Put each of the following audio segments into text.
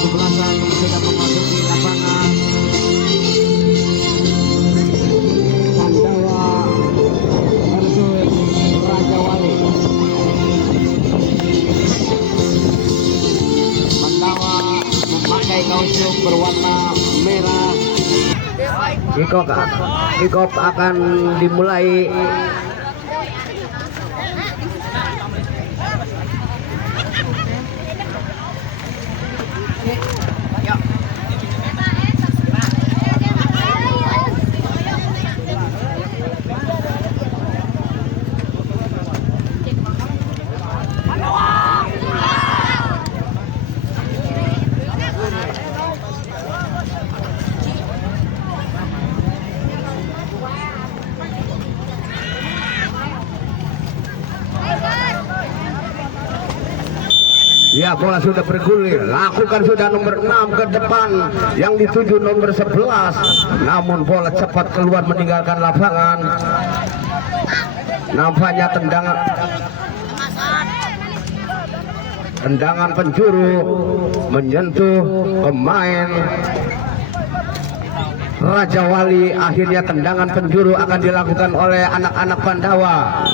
kesebelasan sudah memasuki lapangan. Pandawa versus Raja Wali. Pandawa memakai kaos berwarna merah. Kick off akan dimulai. Ya, bola sudah bergulir. Lakukan sudah nomor 6 ke depan, yang dituju nomor 11. Namun bola cepat keluar meninggalkan lapangan. Nampaknya tendangan penjuru menyentuh pemain Raja Wali. Akhirnya tendangan penjuru akan dilakukan oleh anak-anak Pandawa.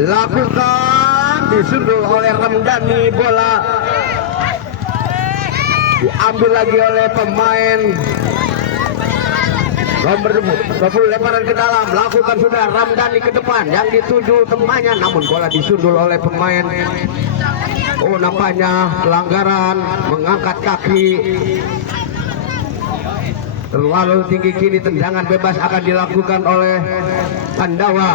Lakukan, disundul oleh Ramdhani, bola diambil lagi oleh pemain nomor 20, lemparan ke dalam. Lakukan sudah Ramdhani ke depan, yang dituju temannya, namun bola disundul oleh pemain. Oh, nampaknya pelanggaran, mengangkat kaki terlalu tinggi. Kini tendangan bebas akan dilakukan oleh Pandawa.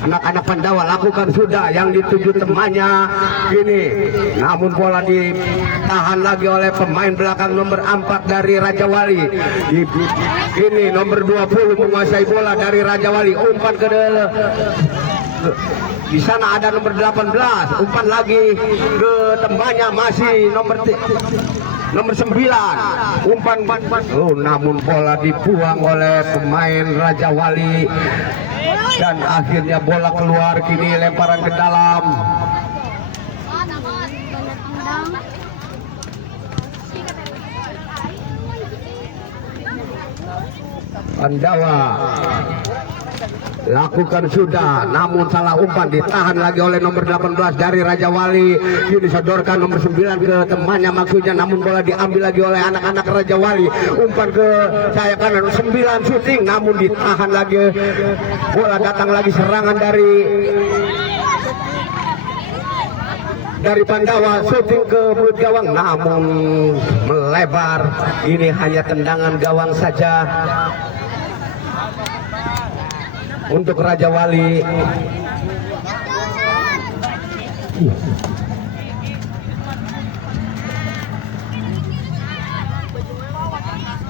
Anak-anak Pandawa lakukan sudah, yang dituju temannya ini, namun bola ditahan lagi oleh pemain belakang nomor 4 dari Raja Wali. Ini nomor 20 menguasai bola dari Raja Wali. Umpan ke di sana ada nomor 18, umpan lagi ke temannya, masih nomor 9, umpan. Oh, namun bola dibuang oleh pemain Raja Wali. Dan akhirnya bola keluar. Kini lemparan ke dalam. Pandawa lakukan sudah, namun salah umpan, ditahan lagi oleh nomor 18 dari Raja Wali. Ini disodorkan nomor 9 ke temannya maksudnya, namun bola diambil lagi oleh anak-anak Raja Wali. Umpan ke sayap kanan 9, syuting, namun ditahan lagi. Bola datang lagi, serangan dari Pandawa, syuting ke mulut gawang, namun melebar. Ini hanya tendangan gawang saja untuk Raja Wali.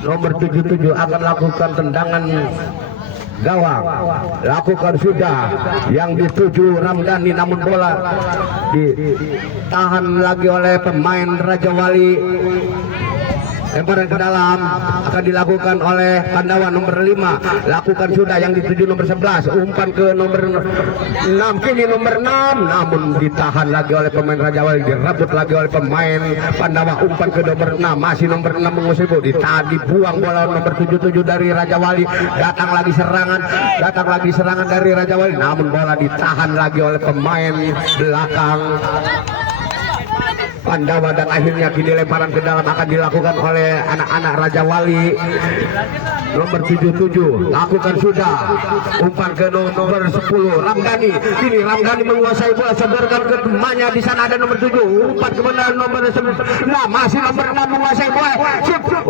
Nomor 77 akan lakukan tendangan gawang. Lakukan sudah, yang dituju Ramdhani, namun bola ditahan lagi oleh pemain Raja Wali. Lemparan ke dalam akan dilakukan oleh Pandawa nomor 5. Lakukan sudah, yang dituju nomor 11. Umpan ke nomor 6. Kini nomor 6, namun ditahan lagi oleh pemain Raja Wali. Direbut lagi oleh pemain Pandawa. Umpan ke nomor 6. Masih nomor 6 mengusir bola. Dibuang bola nomor 77 dari Raja Wali. Datang lagi serangan dari Raja Wali. Namun bola ditahan lagi oleh pemain belakang Pandawa. Dan akhirnya kini lemparan ke dalam akan dilakukan oleh anak-anak Raja Wali. Nomor 77 lakukan sudah, umpan ke nomor 10 Ramdhani. Kini Ramdhani menguasai bola, sodorkan ke temannya. Di sana ada nomor 7, umpan kepada nomor 9. Nah, masih nomor 6 menguasai bola.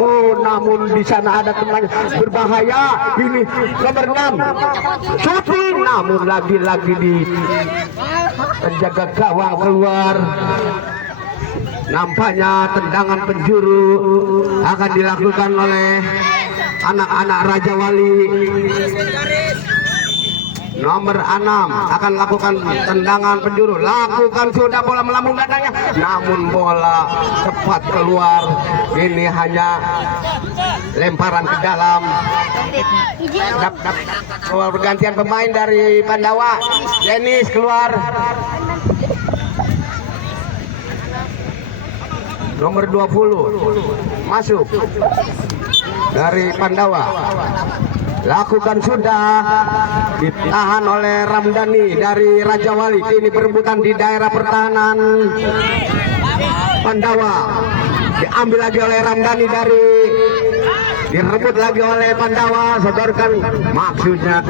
Oh, namun di sana ada temannya, berbahaya. Ini nomor 6 shooting, namun lagi-lagi di penjaga gawang keluar. Nampaknya tendangan penjuru akan dilakukan oleh anak-anak Raja Wali. Nomor 6 akan lakukan tendangan penjuru. Lakukan sudah, bola melambung dadanya, namun bola cepat keluar. Ini hanya lemparan ke dalam. Pergantian pemain dari Pandawa. Dennis keluar. nomor 20 masuk dari Pandawa. Lakukan sudah, ditahan oleh Ramdhani dari Raja Wali. Kini perebutan di daerah pertahanan Pandawa, diambil lagi oleh Ramdhani dari, direbut lagi oleh Pandawa. Sodorkan maksudnya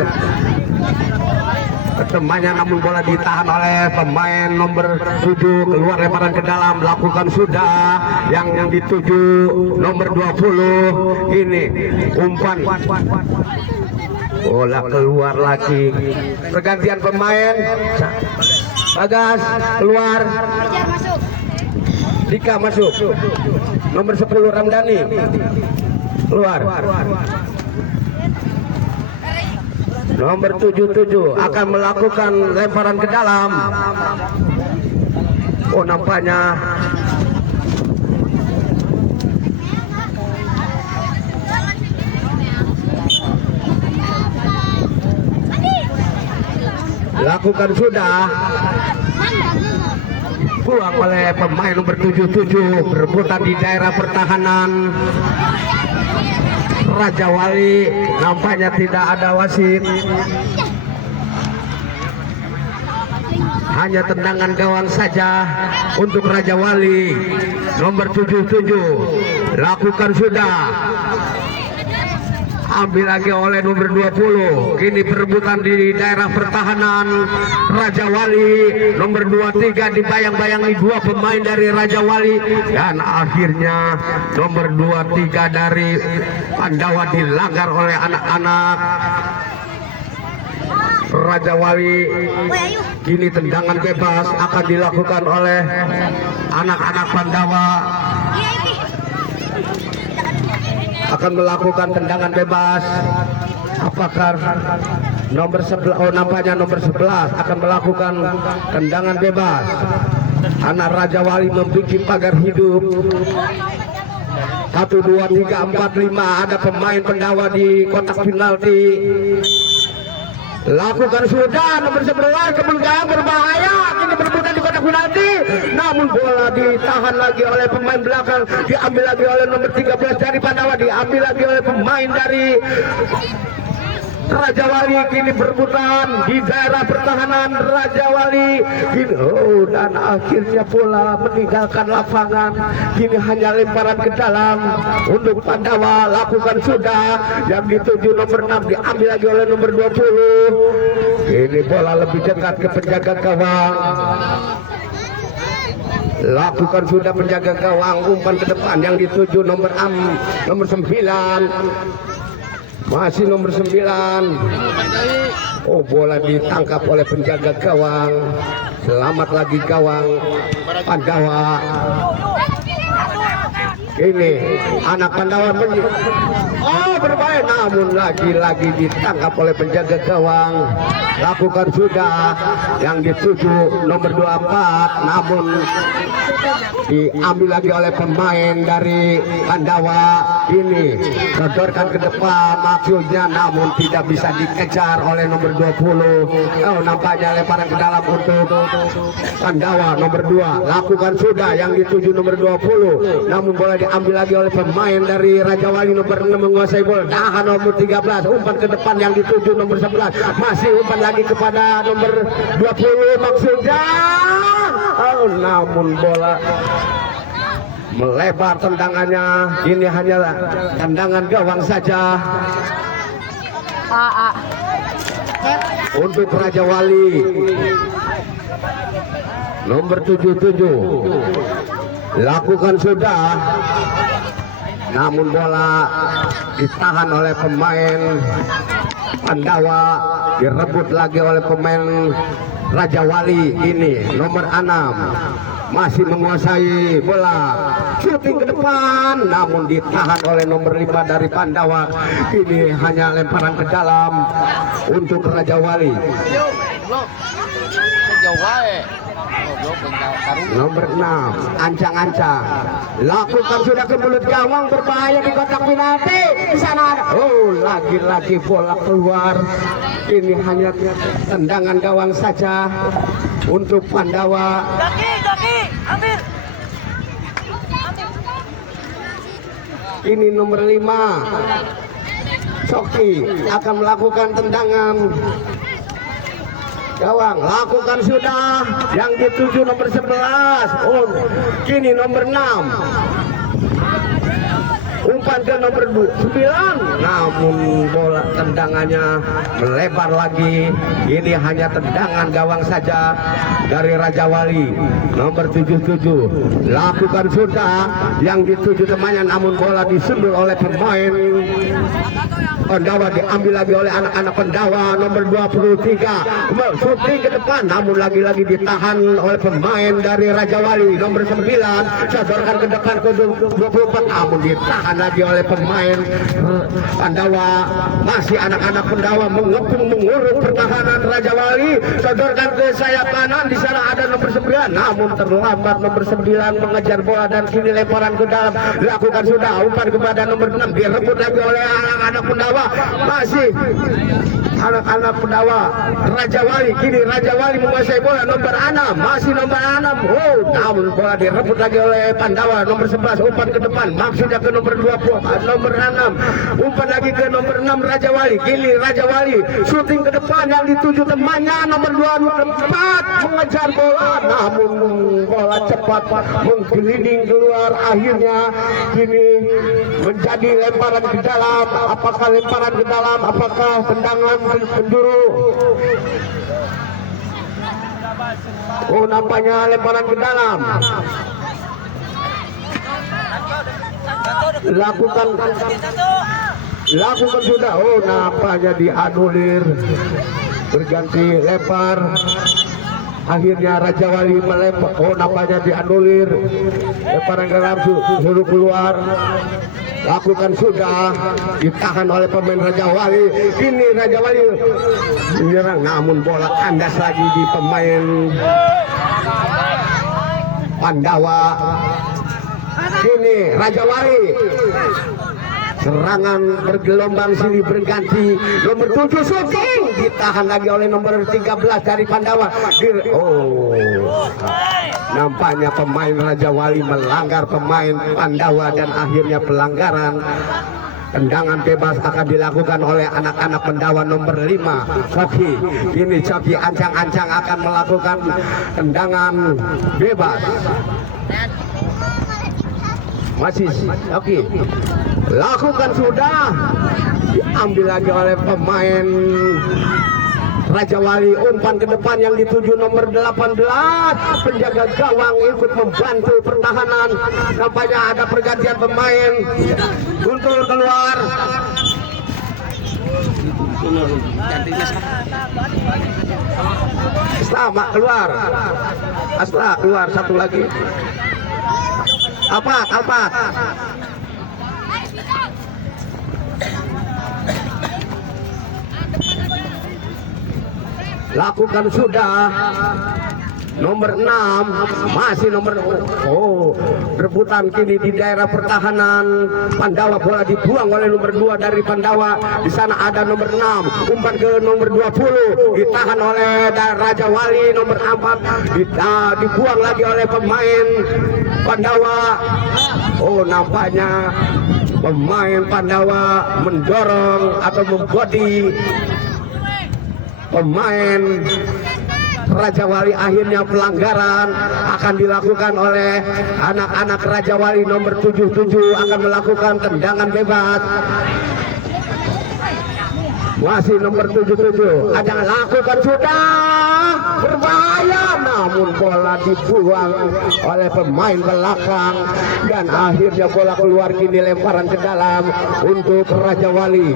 temannya, namun bola ditahan oleh pemain nomor 7, keluar lemparan ke dalam. Lakukan sudah yang dituju nomor 20. Ini umpan, bola keluar lagi. Pergantian pemain, Bagas keluar, Dika masuk, nomor 10 Ramdhani keluar. Nomor 77 akan melakukan lemparan ke dalam. Oh, nampaknya lakukan sudah, buang oleh pemain nomor 77. Berebutan di daerah pertahanan Raja Wali, nampaknya tidak ada wasit, hanya tendangan gawang saja untuk Raja Wali. Nomor 77 lakukan sudah, ambil lagi oleh nomor 20. Kini perebutan di daerah pertahanan Raja Wali. Nomor 23 dibayang-bayangi dua pemain dari Raja Wali, dan akhirnya nomor 23 dari Pandawa dilanggar oleh anak-anak Raja Wali. Kini tendangan bebas akan dilakukan oleh anak-anak Pandawa, akan melakukan tendangan bebas. Apakah nomor 11, oh nampaknya nomor 11 akan melakukan tendangan bebas. Anak Raja Wali membuat pagar hidup. 1, 2, 3, 4, 5. Ada pemain Pandawa di kotak penalti. Lakukan sudah, nomor 11 kemudian berbahaya. Kini berputar di kotak penalti, namun bola ditahan lagi oleh pemain belakang. Diambil lagi oleh nomor 13 dari Pandawa, diambil lagi oleh pemain dari Raja Wali. Kini berebutan di daerah pertahanan Raja Wali. Kini, oh, dan akhirnya bola meninggalkan lapangan. Kini hanya lemparan ke dalam untuk Pandawa. Lakukan sudah, yang dituju nomor 6 diambil lagi oleh nomor 20. Ini bola lebih dekat ke penjaga gawang. Lakukan sudah penjaga gawang, umpan ke depan yang dituju nomor 9. Masih nomor 9. Oh, bola ditangkap oleh penjaga gawang. Selamat lagi gawang Pandawa. Ini anak Pandawa berbahaya, namun lagi-lagi ditangkap oleh penjaga gawang. Lakukan sudah, yang dituju nomor 24, namun diambil lagi oleh pemain dari Pandawa. Ini sodorkan ke depan maksudnya, namun tidak bisa dikejar oleh nomor 20. Oh, nampaknya lemparan ke dalam untuk Pandawa nomor 2. Lakukan sudah, yang dituju nomor 20, namun bola diambil lagi oleh pemain dari Raja Wali. Nomor 6 menguasai bola, tahan nomor 13, umpan ke depan yang dituju nomor 11, masih umpan lagi kepada nomor 20 maksudnya. Oh, namun bola melebar tendangannya. Ini hanyalah tendangan gawang saja untuk Raja Wali. Nomor 77 lakukan sudah, namun bola ditahan oleh pemain Pandawa, direbut lagi oleh pemain Raja Wali. Ini nomor 6 masih menguasai bola, shooting ke depan, namun ditahan oleh nomor 5 dari Pandawa. Ini hanya lemparan ke dalam untuk Raja Wali. Nomor 6 ancang-ancang, lakukan sudah ke mulut gawang, berbahaya di kotak penalti. Di sana, oh, lagi-lagi bola keluar. Ini hanya tendangan gawang saja untuk Pandawa. Kaki, ambil. Ini nomor 5 Coki akan melakukan tendangan gawang, lakukan sudah yang dituju nomor 11. Oh, kini nomor 6 umpan ke nomor 9, namun bola tendangannya melebar lagi. Ini hanya tendangan gawang saja dari Raja Wali nomor 77. Lakukan sudah yang dituju temannya, namun bola disundul oleh pemain Pandawa, diambil lagi oleh anak-anak Pandawa nomor 23. Shooting ke depan, namun lagi-lagi ditahan oleh pemain dari Raja Wali nomor 9. Sodorkan ke depan ke 24, namun ditahan lagi oleh pemain Pandawa. Masih anak-anak Pandawa mengepung mengurung pertahanan Raja Wali. Sodorkan ke sayap kanan, di sana ada nomor 9, namun terlambat nomor 9 mengejar bola dan kini lemparan ke dalam. Dilakukan sudah umpan kepada nomor 6, direbut lagi oleh anak-anak Pandawa. Masih anak-anak Pandawa Raja Wali, kini Raja Wali menguasai bola nomor 6, masih nomor 6. Oh, namun bola direbut lagi oleh Pandawa nomor 11. Umpan ke depan, maksudnya ke nomor 20, nomor 6. Umpan lagi ke nomor 6 Raja Wali. Kini Raja Wali shooting ke depan yang dituju temannya nomor 24 mengejar bola, namun bola cepat menggelinding keluar. Akhirnya kini menjadi lemparan ke dalam. Apakah lemparan ke dalam? Apakah tendangan penjuru? Oh, nampaknya lemparan ke dalam. Lakukan sudah. Oh, nampaknya dianulir, berganti lempar. Akhirnya Raja Wali melempar. Oh, nampaknya dianulir, lemparan ke dalam, suruh keluar. Lakukan sudah, ditahan oleh pemain Raja Wali. Kini Raja Wali menyerang, namun bola kandas lagi di pemain Pandawa. Kini Raja Wali, serangan bergelombang silih berganti. Nomor 7 shooting, ditahan lagi oleh nomor 13 dari Pandawa. Oh, nampaknya pemain Raja Wali melanggar pemain Pandawa dan akhirnya pelanggaran. Tendangan bebas akan dilakukan oleh anak-anak Pandawa nomor 5 Coki. Kini Coki ancang-ancang akan melakukan tendangan bebas. Masih Coki, lakukan sudah, diambil lagi oleh pemain Raja Wali. Umpan ke depan yang dituju nomor 18, penjaga gawang ikut membantu pertahanan. Nampaknya ada pergantian pemain. Guntur keluar. Selamat keluar. Asla keluar, satu lagi. Alpat. Lakukan sudah. Nomor 6 masih nomor rebutan kini di daerah pertahanan Pandawa. Bola dibuang oleh nomor 2 dari Pandawa. Di sana ada nomor 6. Umpan ke nomor 20, ditahan oleh Raja Wali nomor 4. Dibuang lagi oleh pemain Pandawa. Oh, nampaknya pemain Pandawa mendorong atau membody pemain Raja Wali. Akhirnya pelanggaran akan dilakukan oleh anak-anak Raja Wali nomor 77, akan melakukan tendangan bebas. Masih nomor 77 ada lakukan sudah, berbahaya, namun bola dibuang oleh pemain belakang dan akhirnya bola keluar. Kini lemparan ke dalam untuk Raja Wali.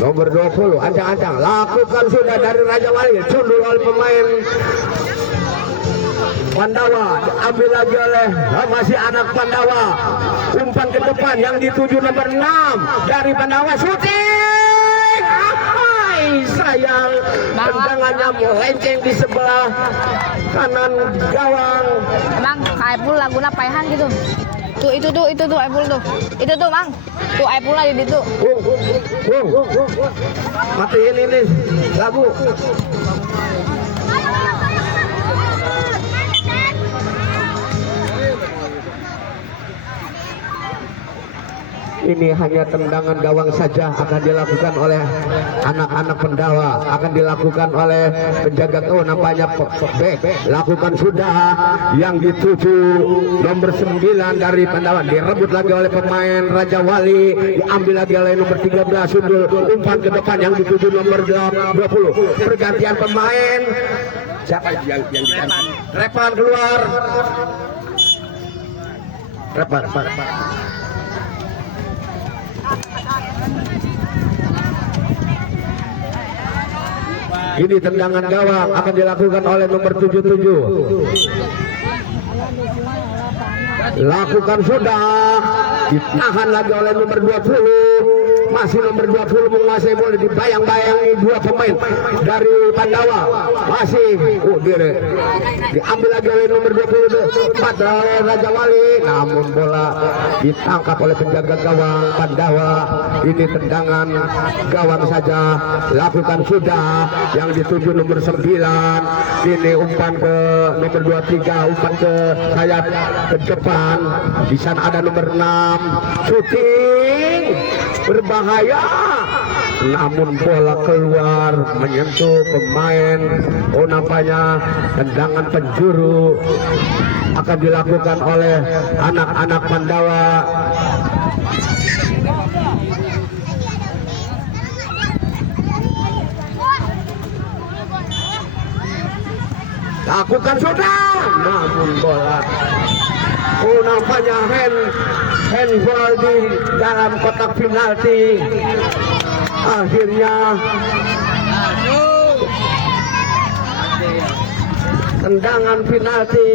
Nomor 20 ancang-ancang, lakukan sudah dari Raja Wali, sundul oleh pemain Pandawa, diambil lagi oleh masih anak Pandawa. Umpan ke depan yang dituju nomor 6 dari Pandawa, shooting. Sayang, tendangannya melenceng di sebelah kanan gawang. Emang Aipul laguna paehan gitu. Itu tuh Aipul tuh. Itu tuh, Mang. Tuh Aipul lagi di situ. Matiin ini lagu. Ini hanya tendangan gawang saja, akan dilakukan oleh anak-anak Pendawa, akan dilakukan oleh penjaga. Oh, nampaknya back lakukan sudah yang dituju nomor 9 dari Pendawa, direbut lagi oleh pemain Raja Wali, diambil lagi oleh nomor 13 Sundul, umpan ke depan yang dituju nomor 20. Pergantian pemain, siapa yang Repan keluar, Repan. Ini tendangan gawang akan dilakukan oleh nomor 77. Lakukan sudah, ditahan lagi oleh nomor 20. Masih nomor 20 menguasai bola, dibayang-bayangi dua pemain dari Pandawa. Masih diambil lagi oleh nomor 24 oleh Raja Wali, namun bola ditangkap oleh penjaga gawang Pandawa. Ini tendangan gawang saja, lakukan sudah yang dituju nomor 9. Ini umpan ke nomor 23, umpan ke sayap ke depan. Di sana ada nomor 6, shooting berbahaya, namun bola keluar menyentuh pemain. Oh, nampaknya tendangan penjuru akan dilakukan oleh anak-anak Pandawa. Lakukan sudah, namun bola, oh, nampaknya handball di dalam kotak penalti. Akhirnya tendangan penalti.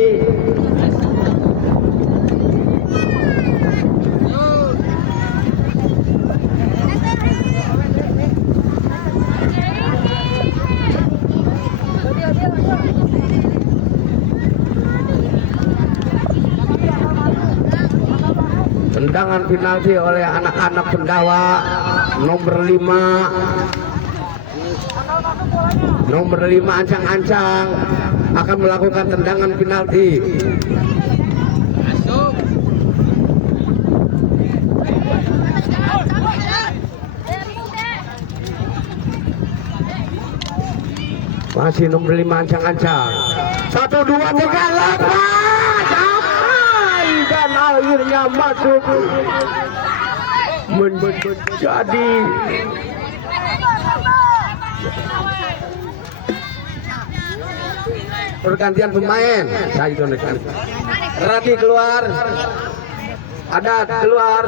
Tendangan penalti oleh anak-anak Pendawa. Nomor 5 ancang-ancang akan melakukan tendangan penalti. Masih nomor 5 ancang-ancang. 1, 2, 3, lepas. Dan akhirnya masuk menjadi pergantian pemain. Rati keluar, ada keluar.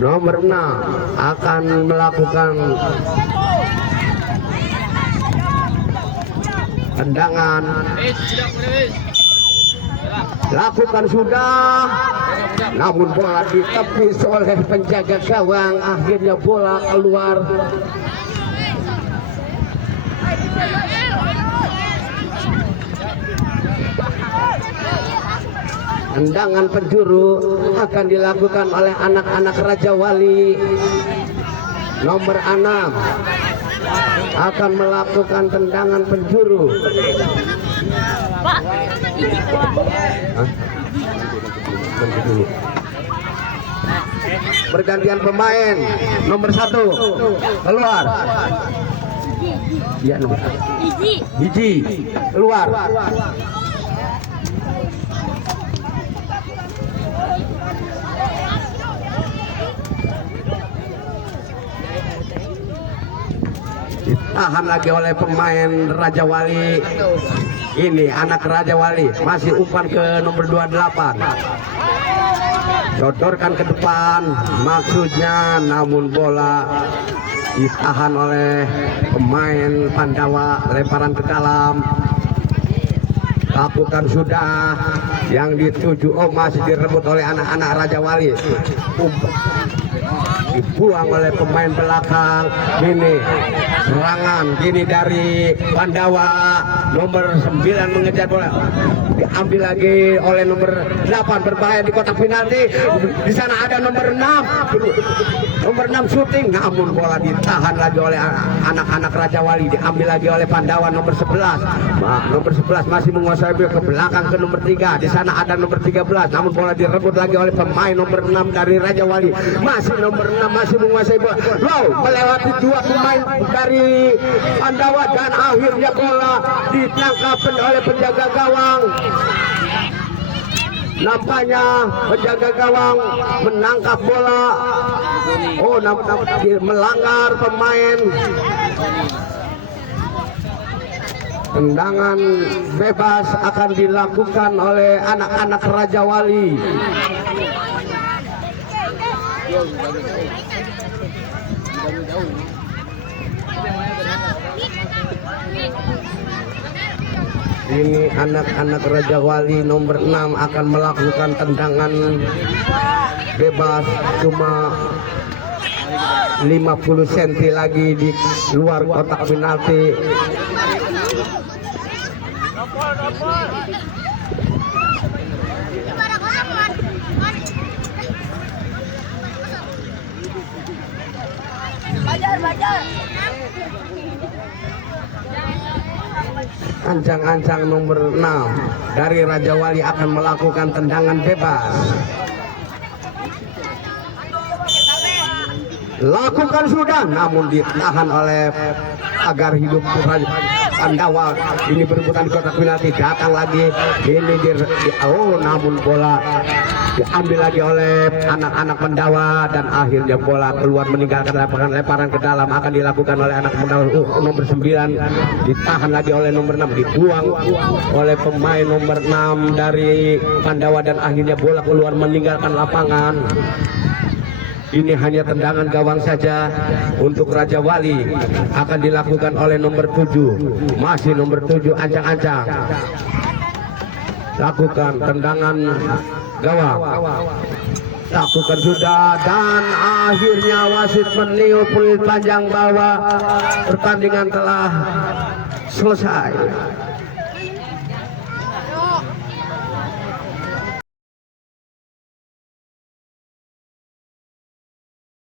Nomor 6 akan melakukan tendangan. Lakukan sudah, namun bola ditepis oleh penjaga gawang. Akhirnya bola keluar. Tendangan penjuru akan dilakukan oleh anak-anak Raja Wali. Nomor 6 akan melakukan tendangan penjuru. Pak, ini Pergantian pemain. Nomor 1 keluar. Ya, nomor 1. Biji keluar. Ditahan lagi oleh pemain Raja Wali. Ini anak Raja Wali, masih umpan ke nomor 28. Sodorkan ke depan maksudnya, namun bola ditahan oleh pemain Pandawa. Lemparan ke dalam, lakukan sudah yang dituju. Oh, masih direbut oleh anak-anak Raja Wali. dibuang oleh pemain belakang. Ini serangan kini dari Pandawa, nomor 9 mengejar bola, diambil lagi oleh nomor 8, berbahaya di kotak penalti. Di sana ada nomor 6 syuting, namun bola ditahan lagi oleh anak-anak Raja Wali, diambil lagi oleh Pandawa nomor 11. Nomor 11 masih menguasai bola ke belakang ke nomor 3. Di sana ada nomor 13, namun bola direbut lagi oleh pemain nomor 6 dari Raja Wali. Masih nomor 6 masih menguasai bola. Wow, melewati 2 pemain dari Pandawa dan akhirnya bola ditangkap oleh penjaga gawang. Nampaknya penjaga gawang menangkap bola. Oh, melanggar pemain. Tendangan bebas akan dilakukan oleh anak-anak Raja Wali. Ini anak-anak Raja Wali nomor 6 akan melakukan tendangan bebas cuma 50 cm lagi di luar kotak penalti. Ancang-ancang nomor 6 dari Raja Wali akan melakukan tendangan bebas. Lakukan sudah, namun ditahan oleh agar hidup Pandawa. Ini berebutan di kotak penalti, datang lagi ini namun bola diambil lagi oleh anak-anak Pandawa dan akhirnya bola keluar meninggalkan lemparan ke dalam. Akan dilakukan oleh anak Pandawa nomor 9, ditahan lagi oleh nomor 6, dibuang oleh pemain nomor 6 dari Pandawa dan akhirnya bola keluar meninggalkan lapangan. Ini hanya tendangan gawang saja untuk Raja Wali. Akan dilakukan oleh nomor 7, masih nomor 7 ancang-ancang. Lakukan tendangan gawang. Lakukan sudah dan akhirnya wasit meniup peluit panjang bahwa pertandingan telah selesai.